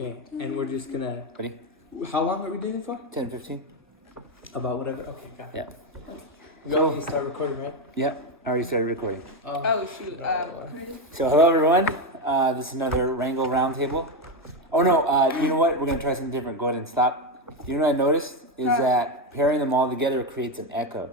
Okay, and we're just gonna. Ready? How long are we doing it for? 10, 15? About whatever. Okay, got it. Yeah. We already start recording, right? Yeah, I already started recording. Oh shoot. So hello everyone. This is another Rangel Round Table. Oh no, you know what? We're gonna try something different. Go ahead and stop. You know what I noticed is that pairing them all together creates an echo.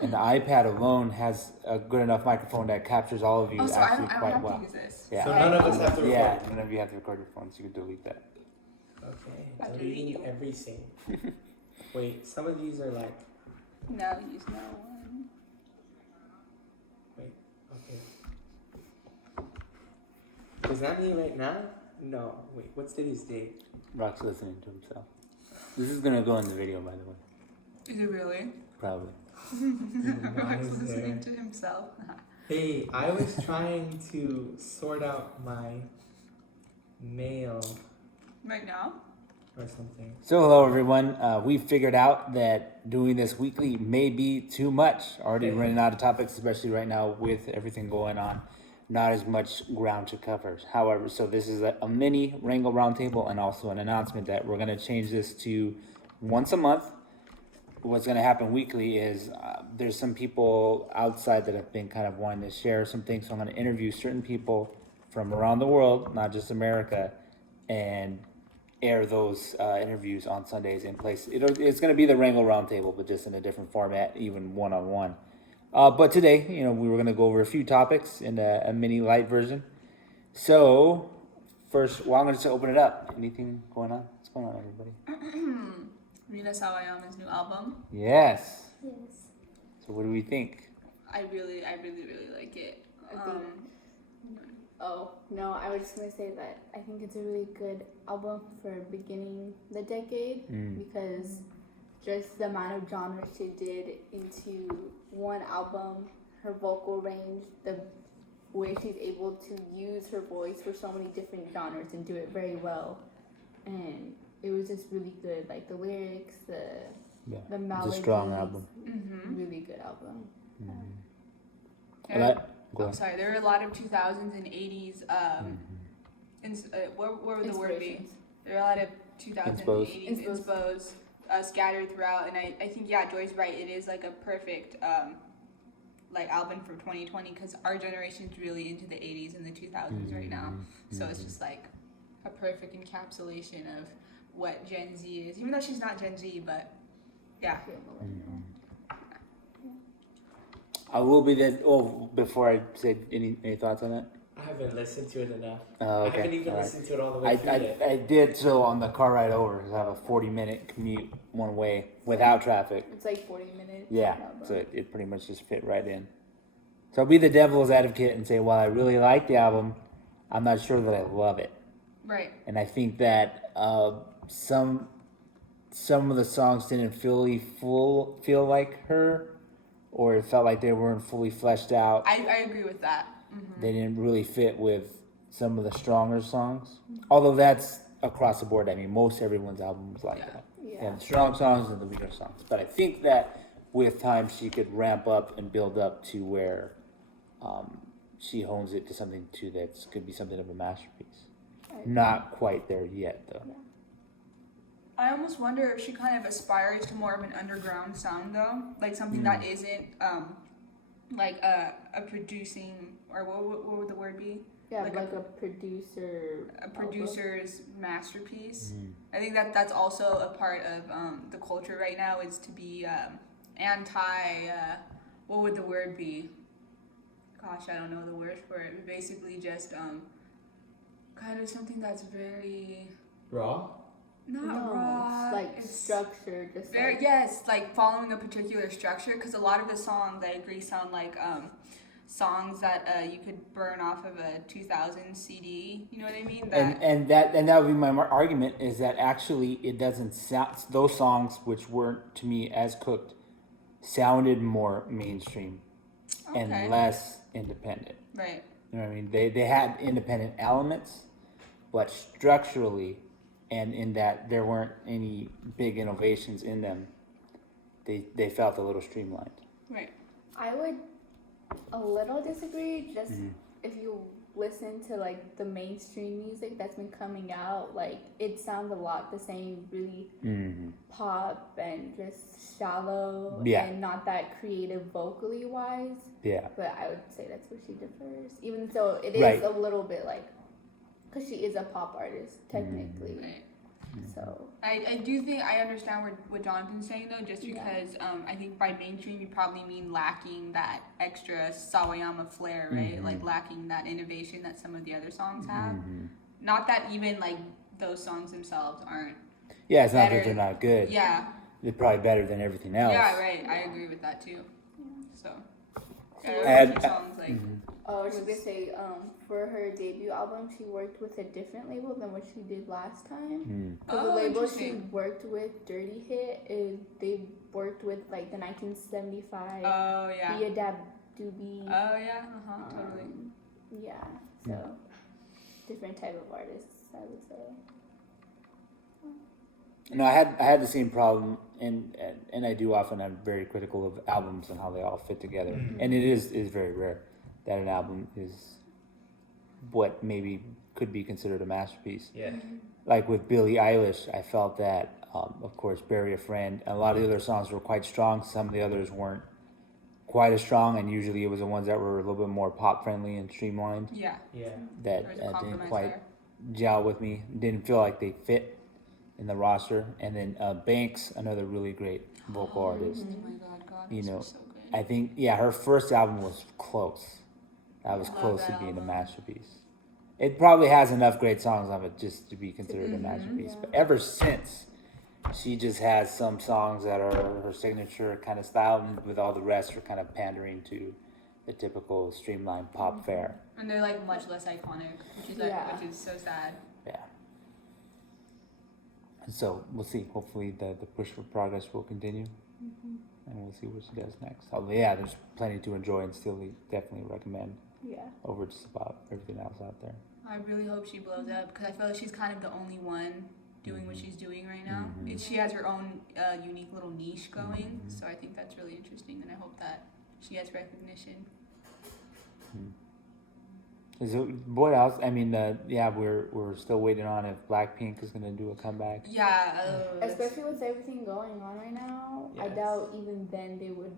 And the iPad alone has a good enough microphone that captures all of you so actually I don't quite have well. to use this. Yeah. So none of us have to record. Yeah, none of you have to record your phones. You can delete that. Okay, deleting everything. Wait, some of these are like. No, use no one. Wait, okay. Does that mean right now? No. Wait, what's today's date? Rock's listening to himself. This is gonna go in the video, by the way. Is it really? Probably. Rock's listening to himself. Hey, I was trying to sort out my mail Right now? or something. So hello everyone. We figured out that doing this weekly may be too much. Already running out of topics, especially right now with everything going on. Not as much ground to cover. However, so this is a mini Rangel Round Table and also an announcement that we're going to change this to once a month. What's going to happen weekly is there's some people outside that have been kind of wanting to share some things. So I'm going to interview certain people from around the world, not just America, and air those interviews on Sundays in place. It's going to be the Rangel Round Table, but just in a different format, even one-on-one. But today, we were going to go over a few topics in a mini light version. So first, I'm going to just open it up. Anything going on? What's going on, everybody? Rina Sawayama's new album. Yes. Yes. So what do we think? I really like it. Oh, no, I was just going to say that I think it's a really good album for beginning the decade because just the amount of genres she did into one album, her vocal range, the way she's able to use her voice for so many different genres and do it very well. And it was just really good. Like the lyrics, the melodies. It's a strong album. Really good album. I'm sorry, there were a lot of 2000s and 80s, what would the word be? There are a lot of 2000s and 80s inspos scattered throughout, and I think, Joy's right, it is like a perfect album for 2020, because our generation's really into the 80s and the 2000s right now, so it's just like a perfect encapsulation of what Gen Z is, even though she's not Gen Z, but yeah. I will be there. Oh, before I say any thoughts on that? I haven't listened to it enough. Oh, okay. I haven't even listened to it all the way through yet. I did so on the car ride over, because I have a 40-minute commute one way without traffic. It's like 40 minutes. Yeah, so it pretty much just fit right in. So I'll be the devil's advocate and say, while I really like the album, I'm not sure that I love it. Right. And I think that some of the songs didn't feel like her, or it felt like they weren't fully fleshed out. I agree with that. They didn't really fit with some of the stronger songs. Although that's across the board. I mean, most everyone's albums like that. Yeah. They have the strong songs and the weaker songs. But I think that with time she could ramp up and build up to where she hones it to something that could be something of a masterpiece. Not quite there yet, though. Yeah. I almost wonder if she kind of aspires to more of an underground sound, though, like something that isn't like a producing, or what would the word be? Yeah, like a producer. A producer's masterpiece. I think that's also a part of the culture right now, is to be anti. What would the word be? Gosh, I don't know the word for it. But basically, just kind of something that's very Raw? not raw. It's structure, just very, yes, like following a particular structure, because a lot of the songs, I agree, sound like songs that you could burn off of a 2000 CD. You know what I mean? And that would be my argument, is that actually it doesn't sound, those songs which weren't to me as cooked sounded more mainstream and less independent. Right. You know what I mean? They had independent elements, but structurally, and in that there weren't any big innovations in them, they felt a little streamlined. Right. I would a little disagree, just if you listen to like the mainstream music that's been coming out, like it sounds a lot the same, really pop and just shallow and not that creative vocally wise. Yeah. But I would say that's where she differs, even though it is a little bit like, because she is a pop artist technically. Right. So I do think I understand what Jonathan's saying though, just because I think by mainstream you probably mean lacking that extra Sawayama flair, right? Like lacking that innovation that some of the other songs have. Not that even like those songs themselves aren't. Yeah, it's not better. that they're not good. Yeah. They're probably better than everything else. Yeah, right. I agree with that too. So. songs like. Oh, I was gonna say, for her debut album, she worked with a different label than what she did last time. Because the label she worked with, Dirty Hit, they worked with like the 1975. Oh yeah. Be a Dab Doobie. Oh yeah. Totally. Yeah. So different type of artists, I would say. No, I had the same problem, and I do often. I'm very critical of albums and how they all fit together, and it is very rare that an album is what maybe could be considered a masterpiece. Yeah. Like with Billie Eilish, I felt that, of course, Bury a Friend, a lot of the other songs were quite strong. Some of the others weren't quite as strong, and usually it was the ones that were a little bit more pop friendly and streamlined. Yeah. Yeah. That didn't quite gel with me. Didn't feel like they fit in the roster. And then Banks, another really great vocal artist. Oh my God, You know, so good. I think her first album was close. That was Love close that to being album. a masterpiece. It probably has enough great songs on it just to be considered a masterpiece. But ever since, she just has some songs that are her signature kind of style, and with all the rest are kind of pandering to the typical streamlined pop fare. And they're like much less iconic, which is so sad. Yeah. So we'll see. Hopefully the push for progress will continue. And we'll see what she does next. Although, yeah, there's plenty to enjoy and still definitely recommend over just about everything else out there. I really hope she blows up because I feel like she's kind of the only one doing what she's doing right now. She has her own unique little niche going, so I think that's really interesting, and I hope that she gets recognition. What else? I mean, we're still waiting on if Blackpink is going to do a comeback. Yeah. Especially with everything going on right now, I doubt even then they would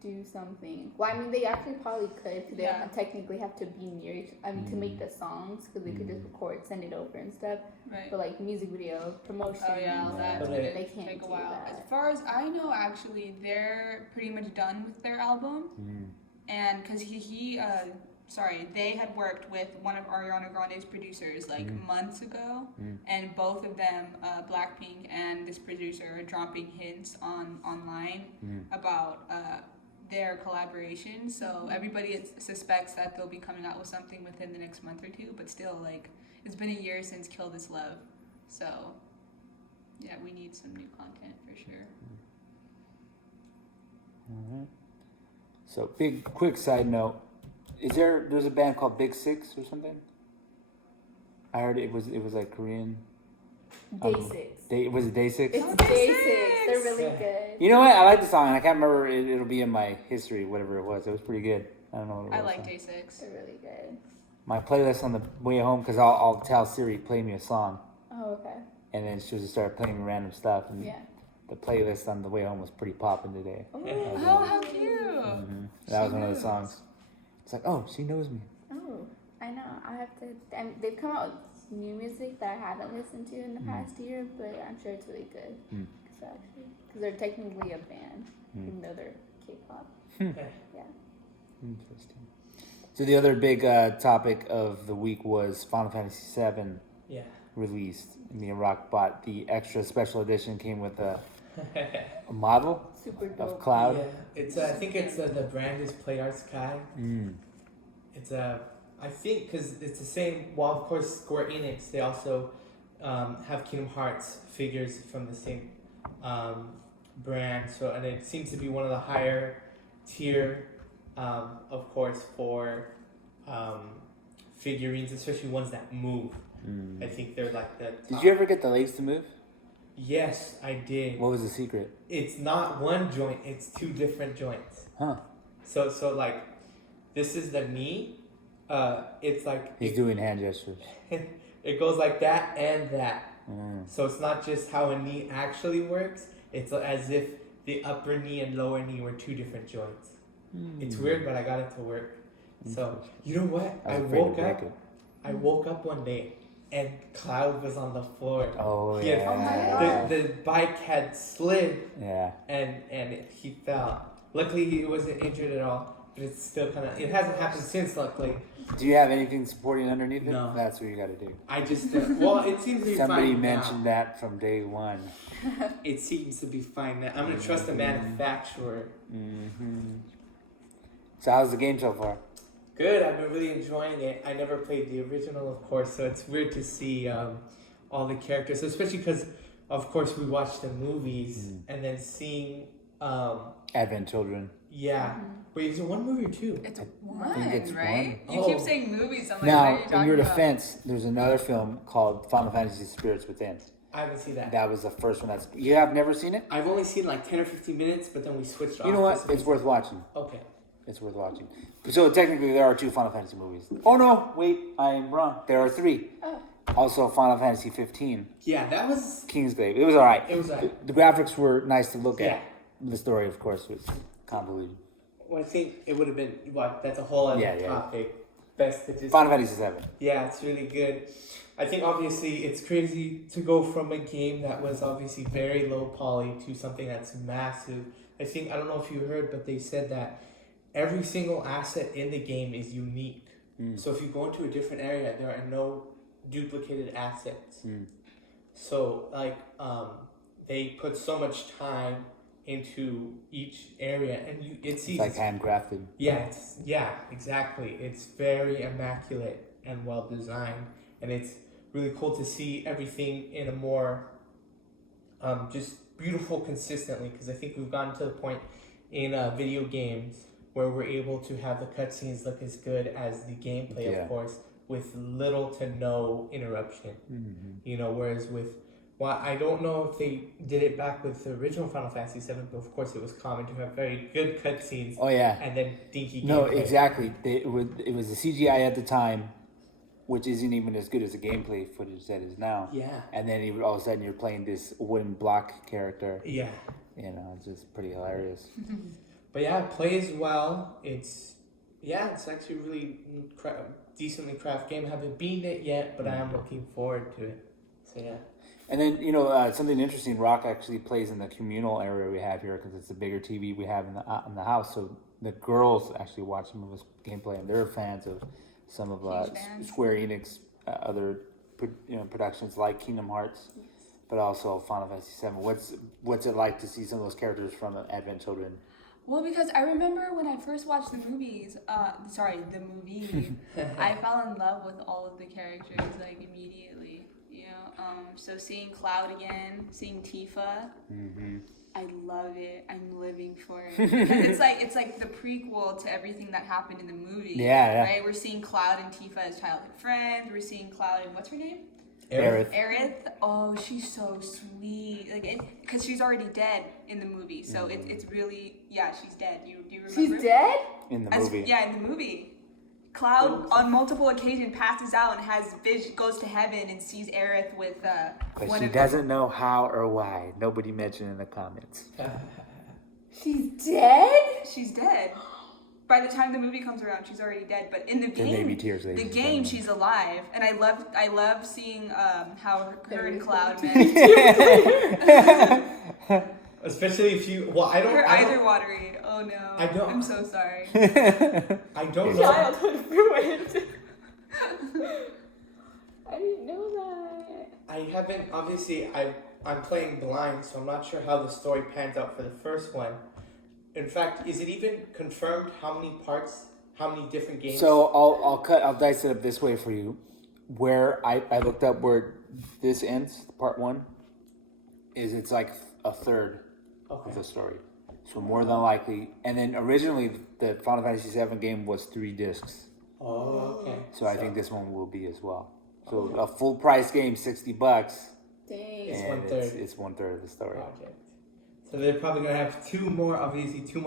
do something. Well, I mean, they actually probably could, because they don't technically have to be near each. I mean, to make the songs, because they could just record, send it over and stuff. Right. But like music video, promotion, all that. they can't take a do while. that. As far as I know, actually, they're pretty much done with their album, and because they had worked with one of Ariana Grande's producers like months ago, and both of them, Blackpink and this producer, are dropping hints online about their collaboration. So everybody suspects that they'll be coming out with something within the next month or two, but still, like, it's been a year since Kill This Love. So, yeah, we need some new content for sure. All right. So, quick side note. There's a band called Big Six or something? I heard it was like Korean. Day Six. Was it Day Six? It's Day Six. They're really good. You know what? I like the song. I can't remember. It'll be in my history, whatever it was. It was pretty good. I don't know what it was. I like Day Six. They're really good. My playlist on the way home, because I'll tell Siri, play me a song. Oh, okay. And then she'll just start playing me random stuff. And the playlist on the way home was pretty popping today. Oh, how cute. That was one of the songs. It's like, oh, she knows me. Oh, I know. I have to. And they've come out with new music that I haven't listened to in the past year, but I'm sure it's really good. So actually, because they're technically a band, even though they're K-pop. Yeah. Interesting. So the other big topic of the week was Final Fantasy VII released. Me and Rock bought the extra special edition. Came with a model Super dope. of Cloud. Yeah, it's I think it's the brand is Play Art Sky. It's I think because it's the same. Well, of course, Square Enix. They also have Kingdom Hearts figures from the same brand. So, and it seems to be one of the higher tier, of course, for figurines, especially ones that move. I think they're like the top. Did you ever get the legs to move? Yes, I did. What was the secret? It's not one joint, it's two different joints. Huh. So like, this is the knee, it's like He's doing hand gestures. it goes like that and that. Mm. So it's not just how a knee actually works. It's as if the upper knee and lower knee were two different joints. It's weird, but I got it to work. So you know what? I woke up one day and Cloud was on the floor. Oh He had- yeah. the bike had slid Yeah. and he fell. Luckily, he wasn't injured at all. But it's still kind of. It hasn't happened since. Luckily, Do you have anything supporting underneath it? No. That's what you got to do. I just. Well, it seems to be Somebody fine mentioned that from day one. now. It seems to be fine now. I'm gonna trust the manufacturer. Mm-hmm. So how's the game so far? Good. I've been really enjoying it. I never played the original, of course, so it's weird to see all the characters, especially because, of course, we watched the movies and then seeing. Advent Children. Yeah. Wait, is it one movie or two? It's I one, think it's right? one. You Oh. keep saying movies. I'm like, what are Now, you talking in your about? defense, there's another film called Final Fantasy Spirits Within. I haven't seen that. That was the first one. You have never seen it? I've only seen like 10 or 15 minutes, but then we switched off. You know what? It's worth watching. Okay. It's worth watching. So technically, there are 2 Final Fantasy movies. Oh no, wait, I am wrong. There are 3. Also, Final Fantasy 15, Yeah, that was. Kingsglaive. It was alright. It was like. The graphics were nice to look Yeah. at. The story, of course, was convoluted. Well, I think it would have been. What? That's a whole other Yeah. topic. Best to just. Final Fantasy 7. Yeah, it's really good. I think obviously it's crazy to go from a game that was obviously very low poly to something that's massive. I don't know if you heard, but they said that every single asset in the game is unique. So if you go into a different area, there are no duplicated assets. So like they put so much time into each area, and It's like handcrafted. Yeah, exactly. It's very immaculate and well designed, and it's really cool to see everything in a more just beautiful consistently, because I think we've gotten to the point in video games where we're able to have the cutscenes look as good as the gameplay, Yeah. of course, with little to no interruption. You know, whereas with I don't know if they did it back with the original Final Fantasy VII, but of course it was common to have very good cutscenes Oh yeah. and then dinky No, gameplay. exactly. It was the CGI at the time, which isn't even as good as the gameplay footage that is now. Yeah. And then all of a sudden you're playing this wooden block character. Yeah. You know, it's just pretty hilarious. But yeah, it plays well. It's actually really decently crafted game. I haven't beaten it yet, but I am looking forward to it. So yeah. And then, something interesting, Rock actually plays in the communal area we have here because it's a bigger TV we have in the house. So the girls actually watch some of his gameplay, and they're fans of some of Huge fans. Square Enix other productions like Kingdom Hearts, but also Final Fantasy VII. What's it like to see some of those characters from Advent Children? Well, because I remember when I first watched the movie, I fell in love with all of the characters like immediately. You know, so seeing Cloud again, seeing Tifa, I love it. I'm living for it. Because it's like the prequel to everything that happened in the movie. Yeah. Right? We're seeing Cloud and Tifa as childhood friends. We're seeing Cloud and what's her name? Aerith. Aerith. Oh, she's so sweet. Because she's already dead in the movie. So it's really, she's dead. Do you remember? She's dead? In the movie. In the movie. Cloud on multiple occasions passes out and goes to heaven and sees Aerith with But she doesn't know how or why. Nobody mentioned in the comments. She's dead? She's dead. By the time the movie comes around, she's already dead. But in the There may be game, tears later. she's alive, and I love seeing how her and Cloud met. Especially if you. Well, I don't. Her I eyes don't, are watery. Oh no. I don't- I'm so sorry. I don't know. Childhood ruined. I didn't know that. I haven't. Obviously, I'm playing blind, so I'm not sure how the story pans out for the first one. In fact, is it even confirmed how many parts, how many different games? So I'll dice it up this way for you. Where I looked up where this ends, part 1, is it's like a third of the story. So more than likely, and then originally the Final Fantasy VII game was 3 discs. Oh, okay. So I think this one will be as well. So a full price game, $60. Dang. It's and 1/3. It's 1/3 of the story. Project. So they're probably gonna have two more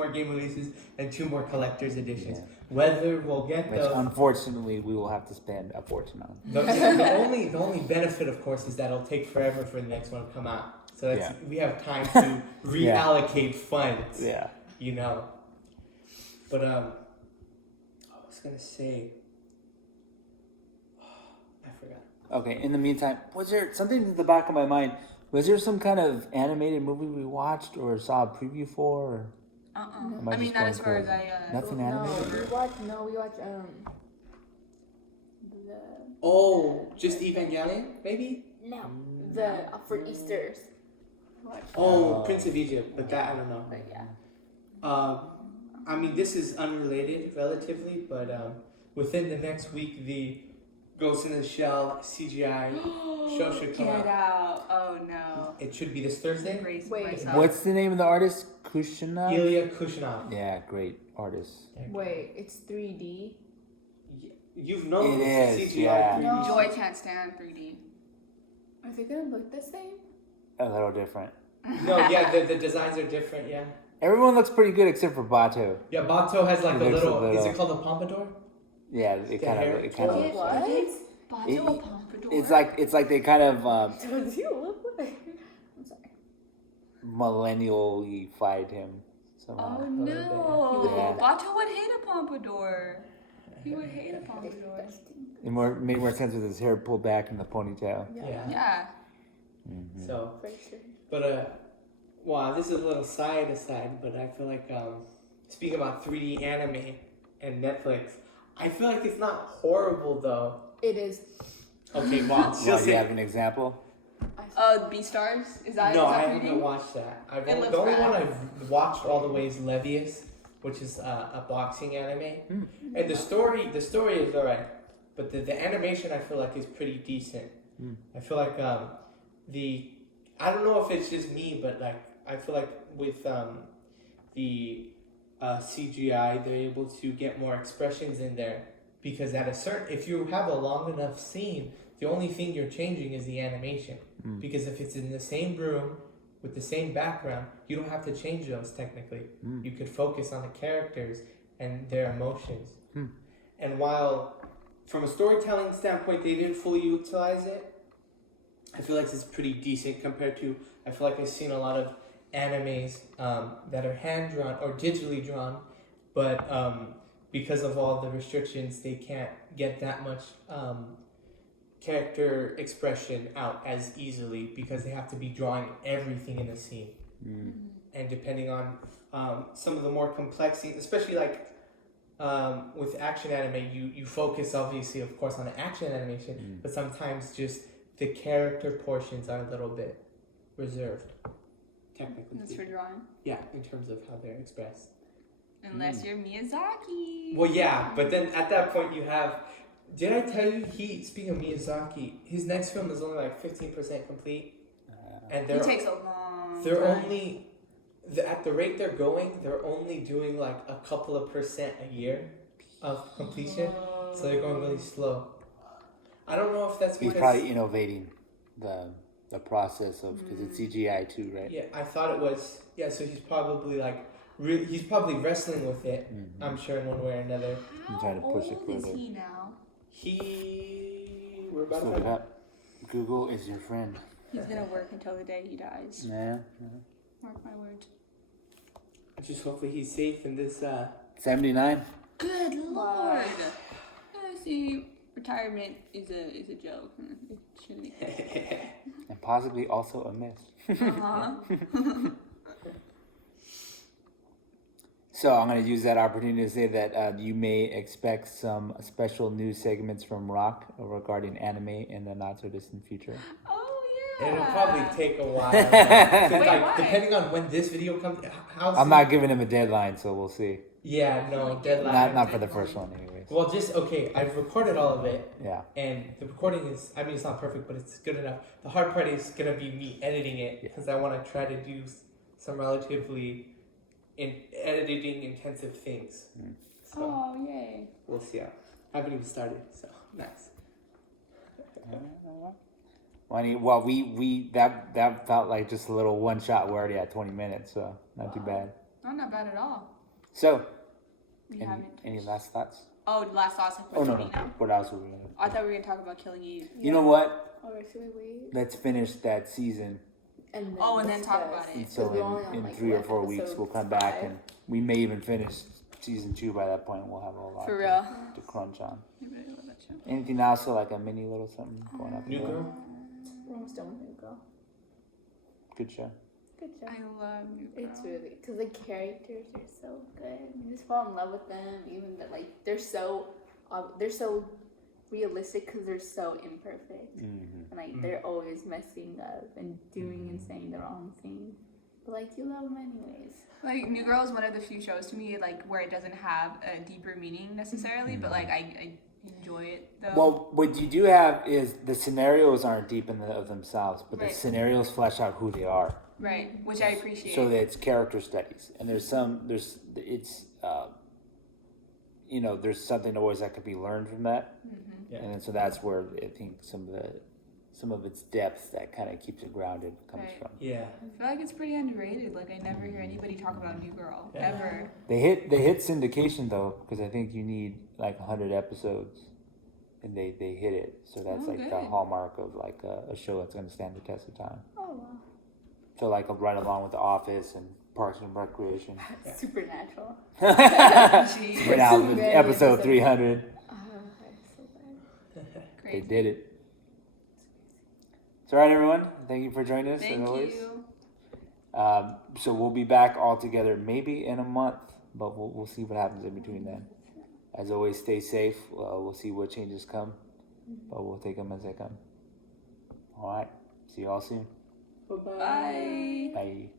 game releases and 2 more collector's editions. Yeah. Whether we'll get Which those. unfortunately we will have to spend a fortune on. The only benefit, of course, is that it'll take forever for the next one to come out. So that's, we have time to reallocate funds. Yeah. You know. But I was gonna say. I forgot. Okay. In the meantime, was there something in the back of my mind? Was there some kind of animated movie we watched or saw a preview for? Or am I mean, just not going as far as crazy? I. Nothing No, animated. we watched the Oh, just Evangelion, maybe? no the for Easter's. Oh, Prince of Egypt, but that I don't know. But yeah. I mean, this is unrelated relatively, but within the next week, the Ghost in the Shell CGI show should come Get out. out! Oh no. It should be this Thursday. Embrace Wait. myself. What's the name of the artist? Kushina? Ilya Kushinov. Yeah, great artist. Wait, it's 3D. You've known It is, CGI yeah. 3D. No. Joy can't stand 3D. Are they gonna look the same? A little different. No, yeah, the designs are different, yeah. Everyone looks pretty good except for Bato. Yeah, Bato has like He a looks a little, is little- it called a pompadour? Yeah, it kind hair. of looks. What? Bato a pompadour. It's like they kind of Does he look like? I'm sorry. millennial-ified him somehow. Oh bit. no! Yeah. Bato would hate a pompadour. He would hate a pompadour. Disgusting. It made more sense with his hair pulled back in the ponytail. Yeah. Yeah. Mhm. So, For sure. but wow, this is a little side aside, but I feel like speaking about 3D anime and Netflix, I feel like it's not horrible though. It is. Okay, wow. Well, you have an example? Beastars? Is that? No, is I that haven't 3D? watched that. It looks The only bad. one I've watched all the way is Levius, which is a boxing anime, and the story is alright, but the animation I feel like is pretty decent. I feel like I don't know if it's just me, but like I feel like with the CGI they're able to get more expressions in there because if you have a long enough scene, the only thing you're changing is the animation. Because if it's in the same room with the same background, you don't have to change those technically. You could focus on the characters and their emotions. And while from a storytelling standpoint they didn't fully utilize it, I feel like it's pretty decent compared to, I feel like I've seen a lot of animes that are hand-drawn or digitally drawn, but because of all the restrictions, they can't get that much character expression out as easily because they have to be drawing everything in the scene. And depending on some of the more complex scenes, especially like with action anime, you focus obviously, of course, on the action animation, but sometimes just the character portions are a little bit reserved, technically. That's for drawing. Yeah, in terms of how they're expressed. Unless you're Miyazaki. Well, yeah, but then at that point you have. Did I tell you speaking of Miyazaki, his next film is only like 15% complete, and It takes a long they're time. only at the rate they're going, they're only doing like a couple of percent a year of completion, so they're going really slow. I don't know if that's He's because probably innovating the process of, because it's CGI too, right? yeah, I thought it was so he's probably like he's probably wrestling with it. I'm sure in one way or another. I'm trying to push it How old is further. he now? We're about Just to look it find out. up. Google is your friend. He's gonna work until the day he dies. Yeah. Mark my words. Just hopefully he's safe in this. 79. Good lord. See, retirement is a joke. It shouldn't be. And possibly also a myth. Uh-huh. So I'm going to use that opportunity to say that you may expect some special news segments from Rock regarding anime in the not so distant future. Oh yeah. It'll probably take a while. Wait, why? Depending on when this video comes, how I'm not giving him a deadline, so we'll see. Yeah, no deadline. Not for the first one, anyways. Well, okay. I've recorded all of it, Yeah. and the recording is. I mean, it's not perfect, but it's good enough. The hard part is gonna be me editing it because I want to try to do some relatively editing intensive things. So Oh yay. we'll see. I haven't even started, so nice. Well, we that felt like just a little one shot. We're already at 20 minutes, so not too bad. Oh, not bad at all. So, We any haven't. last thoughts? Oh, last thoughts. Oh no. What else were we gonna? I thought we were gonna talk about Killing Eve. You know what? Or should we wait? Let's finish that season. And then talk about it. And so we're only on, in like, 3 or what, 4 weeks, episode we'll come back 5? and we may even finish season 2 by that point. We'll have a lot For real. to crunch on. Maybe I love that show. Anything else? So like a mini little something going up. New Girl. We're almost done with New Girl. Good show. Good job. I love New Girl. It's really because the characters are so good. You just fall in love with them, even that like they're so realistic because they're so imperfect, and like they're always messing up and doing and saying the wrong thing. But like you love them anyways. Like New Girl is one of the few shows to me like where it doesn't have a deeper meaning necessarily, but like I enjoy it though. Well, what you do have is the scenarios aren't deep of themselves, but the Right. scenarios flesh out who they are. Right, which I appreciate. So that it's character studies, and there's something always that could be learned from that, Yeah. and then, so that's where I think some of its depth that kind of keeps it grounded comes Right. from. Yeah. I feel like it's pretty underrated. Like I never hear anybody talk about New Girl Yeah. ever. They hit syndication though, because I think you need like 100 episodes, and they hit it. So that's Oh, like the good. hallmark of like a show that's going to stand the test of time. Oh wow. So like right along with The Office and Parks and Recreation. Supernatural. Jeez. We're now So with good. episode 300. So bad. They Crazy. did it. It's all right, everyone. Thank you for joining us Thank as always. you. So we'll be back all together maybe in a month, but we'll see what happens in between then. As always, stay safe. We'll see what changes come, but we'll take them as they come. All right. See you all soon. Bye-bye. Bye. Bye.